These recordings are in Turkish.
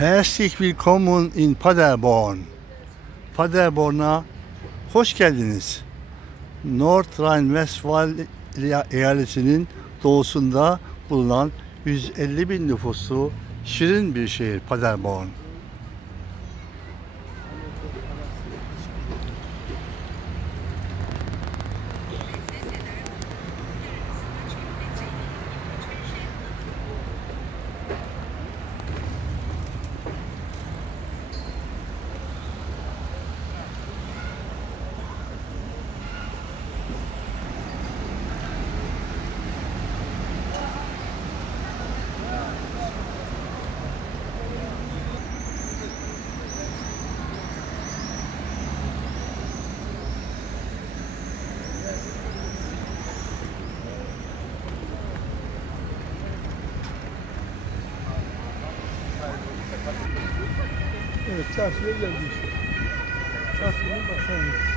Herzlich willkommen in Paderborn. Paderborn'a hoş geldiniz. North Rhine-Westfalia eyaletinin doğusunda bulunan 150 bin nüfuslu şirin bir şehir Paderborn. Çarşıya geldi işte. Çarşının başlangıcı.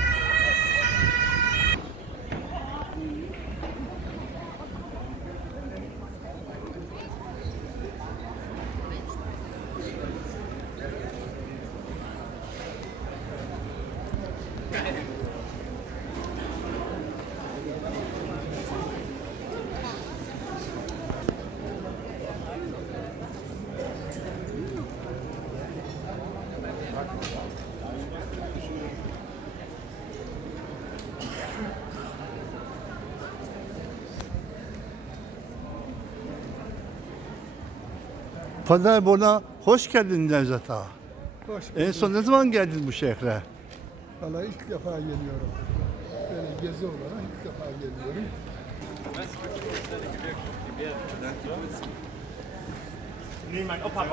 Paderborn'a hoş geldin Nevzat Ağa. Hoş En bulduk. son ne zaman geldin bu şehre? Valla ilk defa geliyorum. Böyle gezi olarak ilk defa geliyorum. Nee, mein Opa, äh,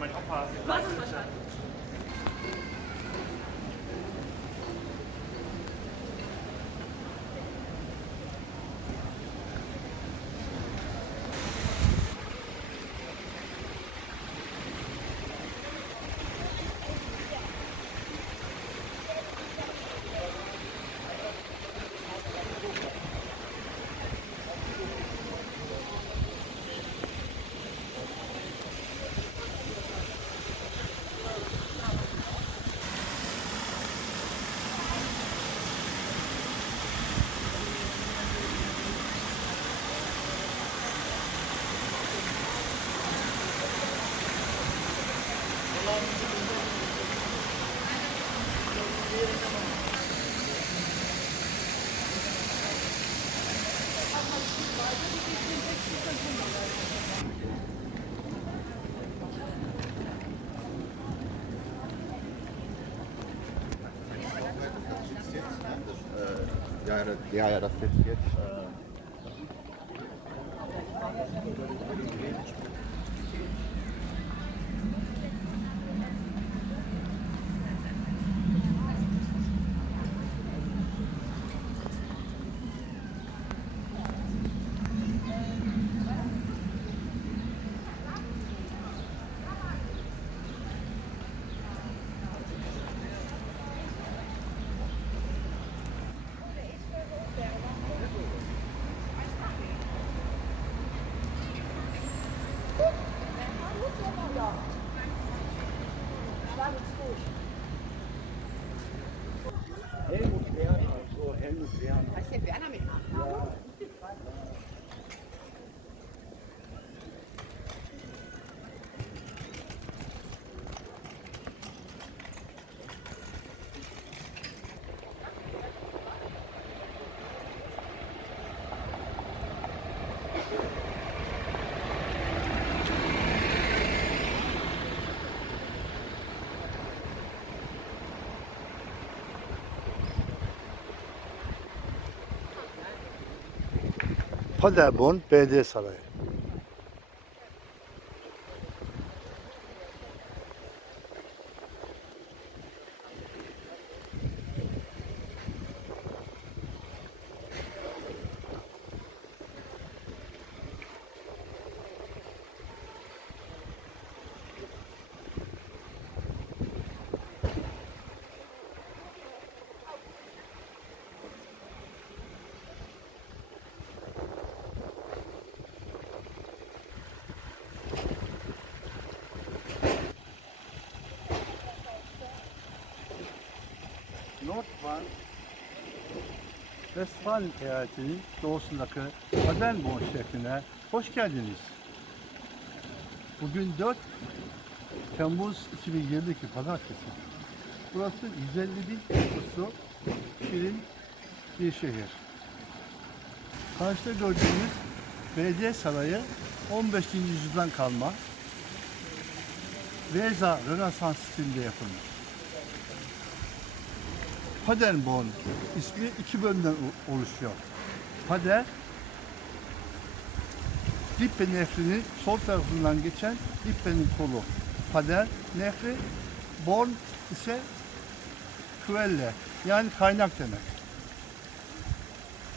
mein Opa. Ja, ja, das, ja, ja, das wird jetzt. Paderborn Belediye Sarayı. Westfalen eyaletinin doğusundaki Paderborn şehrine hoş geldiniz. Bugün 4 Temmuz 2022 Pazartesi. Burası 150 bin nüfusu şirin bir şehir. Karşıda gördüğünüz belediye sarayı 15. yüzyıldan kalma Veza Rönesans stilinde yapılmış. Paderborn ismi iki bölümden oluşuyor. Pader, Lippe Nehri'nin sol tarafından geçen Lippe'nin kolu. Pader Nehri, Born ise Quelle yani kaynak demek.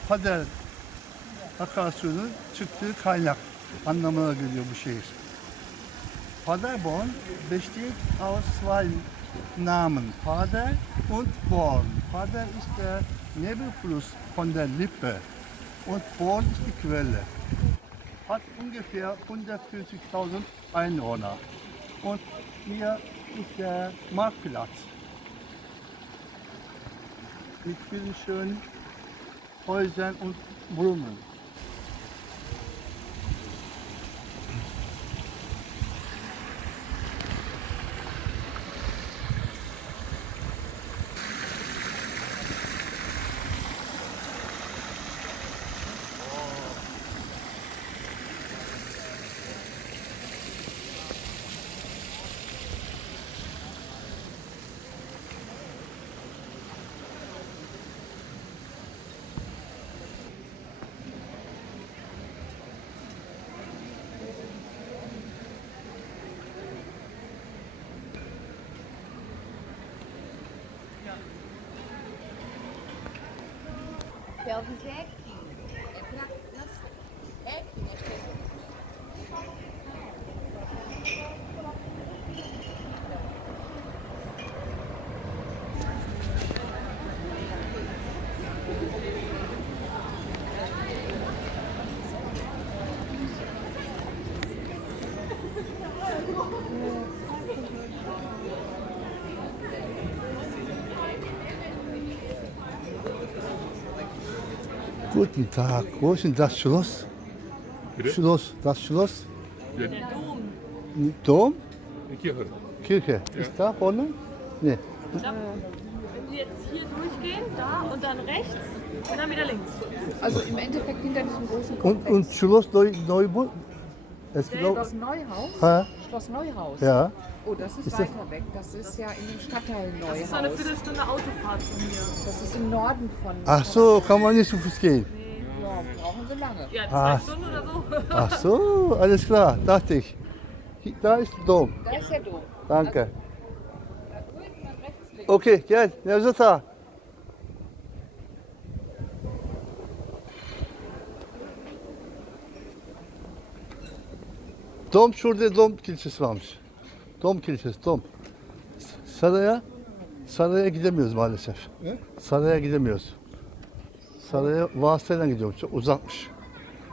Pader akarsuyunun çıktığı kaynak anlamına geliyor bu şehir. Paderborn besteht aus Namen, Pader und Born. Pader ist der Nebelfluss von der Lippe und Born ist die Quelle. Hat ungefähr 140.000 Einwohner. Und hier ist der Marktplatz mit vielen schönen Häusern und Auf den Sack. Guten Tag, wo ist denn das Schloss? Schloss, das Schloss? Der Dom? Die Kirche. Kirche. Ist da vorne? Nee. Wenn Sie jetzt hier durchgehen, da und dann rechts und dann wieder links. Also im Endeffekt hinter diesem großen Und, Komplex. und Schloss Neu, Neubund? Es gibt Schloss Neuhaus. Ha? Schloss Neuhaus. Ja. Oh, das ist, Ist das- weiter weg. Das ist ja in dem Stadtteil Das ist so eine Neuhaus. Viertelstunde Autofahrt von hier. Das ist im Norden von. Ach so, kann man nicht zu Fuß gehen. Ja, brauchen Sie lange. Ja, zwei Ah. Stunden oder so. Ach so, alles klar, dachte ich. Da ist der Dom. Da ist der Dom. Danke. Da drüben und rechts links. Okay, gel. Nevzat ağa. Dom şurada Dom Kilisesi varmış. Dom Kilisesi, Dom. Saraya, saraya gidemiyoruz maalesef. Ne? Saraya gidemiyoruz. Saraya vasıtayla gidiyoruz. Çok uzakmış.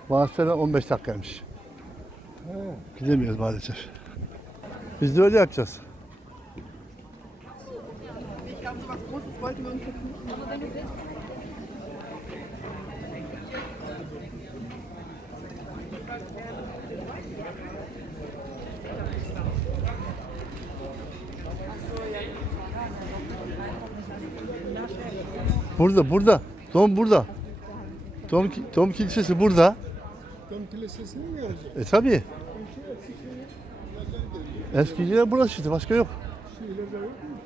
Vasıtayla 15 dakikaymış. Gidemiyoruz maalesef. Biz de öyle yapacağız. Burada, burada. Dom burada. Dom, ki- Dom Kilisesi burada. Dom Kilisesi'ni mi göreceğiz? E tabi. Eskiciler burası işte, başka yok.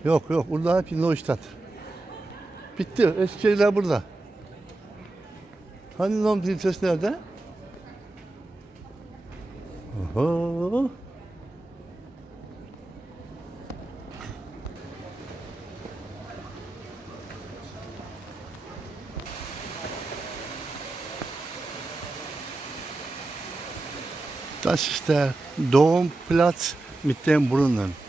Yok? Yok burada hep Neustadt. Bitti, Eskişehirler burada. Hani Dom Kilisesi nerede? Oho. Das ist der Domplatz mit dem Brunnen.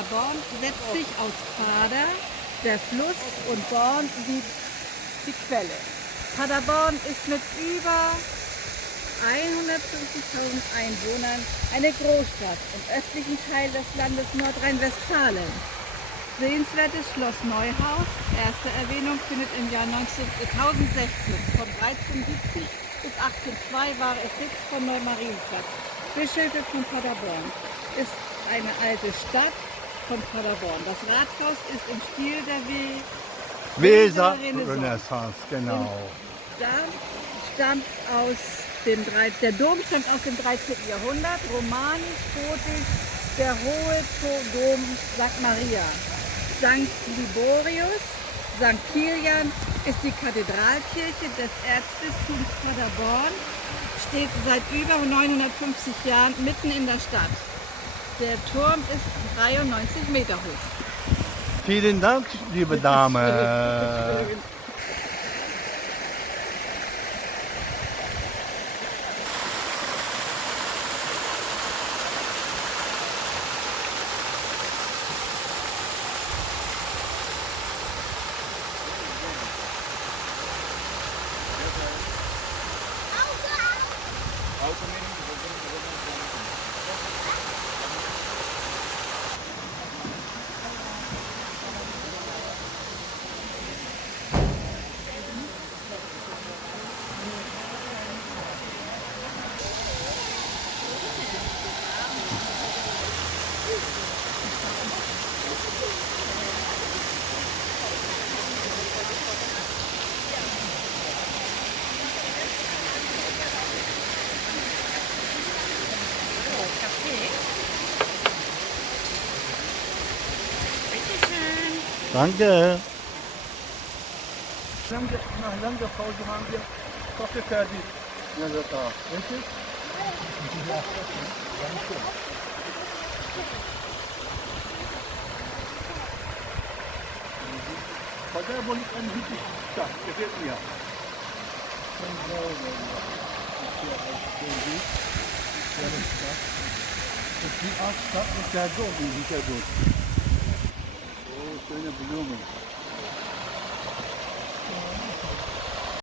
Paderborn setzt sich aus Pader, der Fluss und Born die, die Quelle. Paderborn ist mit über 150.000 Einwohnern eine Großstadt im östlichen Teil des Landes Nordrhein-Westfalen. Sehenswertes Schloss Neuhaus, erste Erwähnung findet im Jahr 19, 1016. Von 1370 bis 1802 war es Sitz von Neumarienstadt. Bischöfe von Paderborn ist eine alte Stadt von Paderborn. Das Rathaus ist im Stil der We Weser Renaissance. Renaissance, genau. Da stammt aus dem drei, der Dom stammt aus dem 13. Jahrhundert, romanisch, gotisch, der hohe Dom St. Maria. St. Liborius, St. Kilian ist die Kathedralkirche des Erzbistums Paderborn, steht seit über 950 Jahren mitten in der Stadt. Der Turm ist 93 Meter hoch. Vielen Dank, liebe Dame. Danke. Lange, nach langer Pause haben wir Kaffee fertig. Ja, das da. Richtig? Paderborn ist eine hübsche Stadt, gefällt mir. Die Art Stadt ist ja so im Hintergrund. So viu.